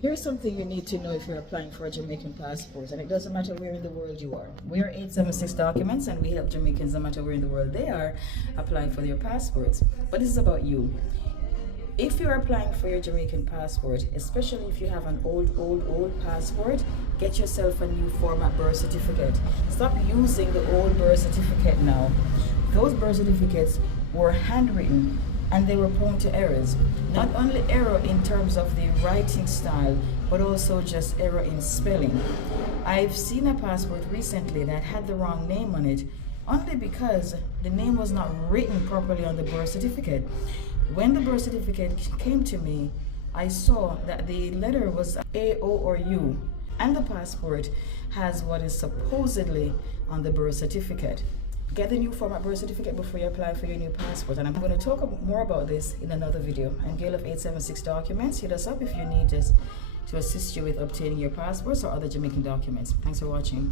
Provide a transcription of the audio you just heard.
Here's something you need to know if you're applying for a Jamaican passport, and it doesn't matter where in the world you are. We are 876 Documents, and we help Jamaicans, no matter where in the world they are, applying for their passports. But this is about you. If you're applying for your Jamaican passport, especially if you have an old passport, get yourself a new format birth certificate. Stop using the old birth certificate now. Those birth certificates were handwritten and they were prone to errors. Not only error in terms of the writing style, but also just error in spelling. I've seen a passport recently that had the wrong name on it, only because the name was not written properly on the birth certificate. When the birth certificate came to me, I saw that the letter was A, O, or U, and the passport has what is supposedly on the birth certificate. Get the new format birth certificate before you apply for your new passport. And I'm going to talk more about this in another video. I'm Gail of 876 Documents. Hit us up if you need us to assist you with obtaining your passports or other Jamaican documents. Thanks for watching.